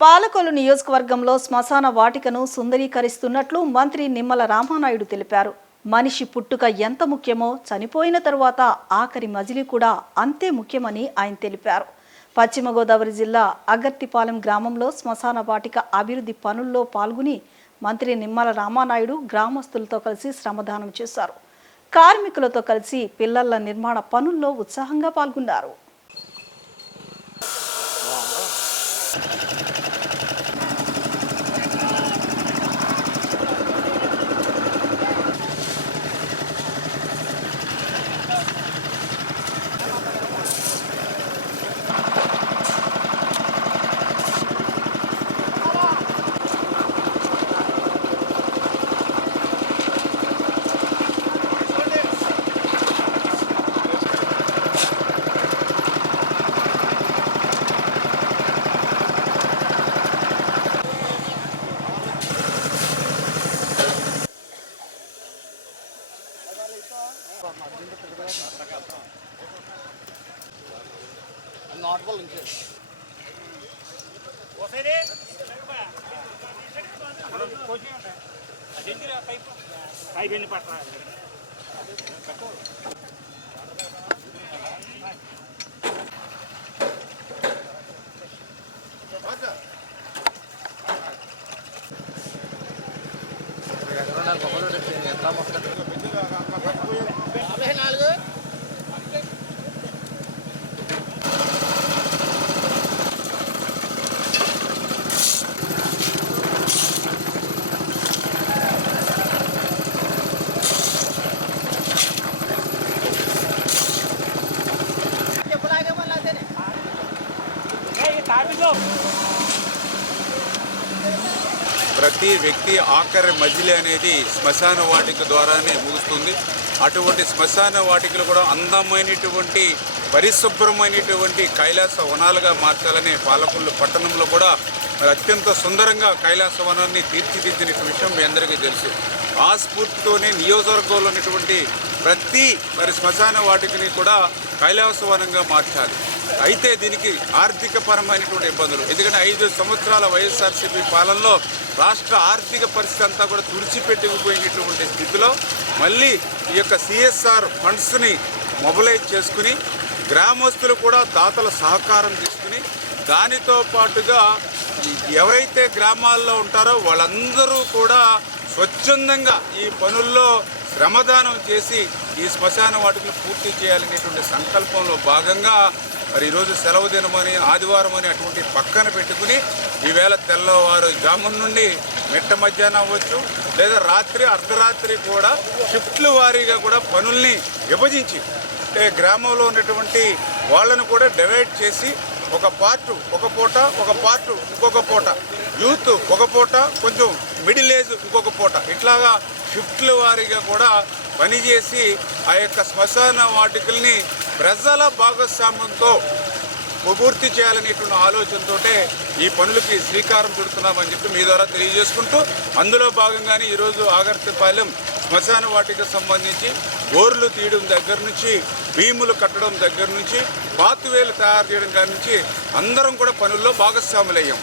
పాలకొల్లు నియోజకవర్గంలో శ్మశాన వాటికను సుందరీకరిస్తున్నట్లు మంత్రి నిమ్మల రామానాయుడు తెలిపారు. మనిషి పుట్టుక ఎంత ముఖ్యమో చనిపోయిన తరువాత ఆఖరి మజిలీ కూడా అంతే ముఖ్యమని ఆయన తెలిపారు. పశ్చిమ గోదావరి జిల్లా అగర్తిపాలెం గ్రామంలో శ్మశాన వాటిక అభివృద్ధి పనుల్లో పాల్గొని మంత్రి నిమ్మల రామానాయుడు గ్రామస్తులతో కలిసి శ్రమదానం చేశారు. కార్మికులతో కలిసి పిల్లల నిర్మాణ పనుల్లో ఉత్సాహంగా పాల్గొన్నారు. ప్రతి వ్యక్తి ఆఖరి మజిలీ అనేది శ్మశాన వాటిక ద్వారానే ముగుస్తుంది. అటువంటి శ్మశాన వాటికలు కూడా అందమైనటువంటి పరిశుభ్రమైనటువంటి కైలాస వనాలుగా మార్చాలనే పాలకొల్లు పట్టణంలో కూడా మరి అత్యంత సుందరంగా కైలాస వనాన్ని తీర్చిదిద్దిన విషయం మీ అందరికీ తెలుసు. ఆ స్ఫూర్తితోనే నియోజకవర్గంలో ఉన్నటువంటి ప్రతి శ్మశాన వాటికని కూడా కైలాసవనంగా మార్చాలి. అయితే దీనికి ఆర్థిక పరమైనటువంటి ఇబ్బందులు, ఎందుకంటే 5 సంవత్సరాల వైఎస్ఆర్సీపీ పాలనలో రాష్ట్ర ఆర్థిక పరిస్థితి అంతా కూడా తుడిచిపెట్టుకుపోయినటువంటి స్థితిలో మళ్ళీ ఈ యొక్క సిఎస్ఆర్ ఫండ్స్ని మొబిలైజ్ చేసుకుని గ్రామస్తులు కూడా దాతల సహకారం తీసుకుని దానితో పాటుగా ఎవరైతే గ్రామాల్లో ఉంటారో వాళ్ళందరూ కూడా స్వచ్ఛందంగా ఈ పనుల్లో శ్రమదానం చేసి ఈ శ్మశాన వాటికను పూర్తి చేయాలనేటువంటి సంకల్పంలో భాగంగా మరి ఈరోజు సెలవు దినమని ఆదివారం అని అటువంటి పక్కన పెట్టుకుని ఈవేళ తెల్లవారు జామున నుండి మిట్ట మధ్యాహ్నం అవ్వచ్చు లేదా రాత్రి అర్ధరాత్రి కూడా షిఫ్ట్ల వారీగా కూడా పనుల్ని విభజించి అంటే గ్రామంలో ఉన్నటువంటి వాళ్ళను కూడా డివైడ్ చేసి ఒక పార్టు ఒక పూట, ఒక పార్టు ఇంకొక పూట, యూత్ ఒక పూట, కొంచెం మిడిల్ ఏజ్ ఇంకొక పూట, ఇట్లాగా షిఫ్ట్ల వారీగా కూడా పనిచేసి ఆ యొక్క శ్మశాన వాటికల్ని ప్రజల భాగస్వామ్యంతో పూర్తి చేయాలనేటువంటి ఆలోచనతో ఈ పనులకి శ్రీకారం చుడుతున్నామని చెప్పి మీ ద్వారా తెలియజేసుకుంటూ, అందులో భాగంగానే ఈరోజు ఆగర్తిపాలెం శ్మశాన వాటికి సంబంధించి బోర్లు తీయడం దగ్గర నుంచి భీములు కట్టడం దగ్గర నుంచి పాతువేలు తయారు చేయడం దగ్గర నుంచి అందరం కూడా పనుల్లో భాగస్వాములయ్యాం.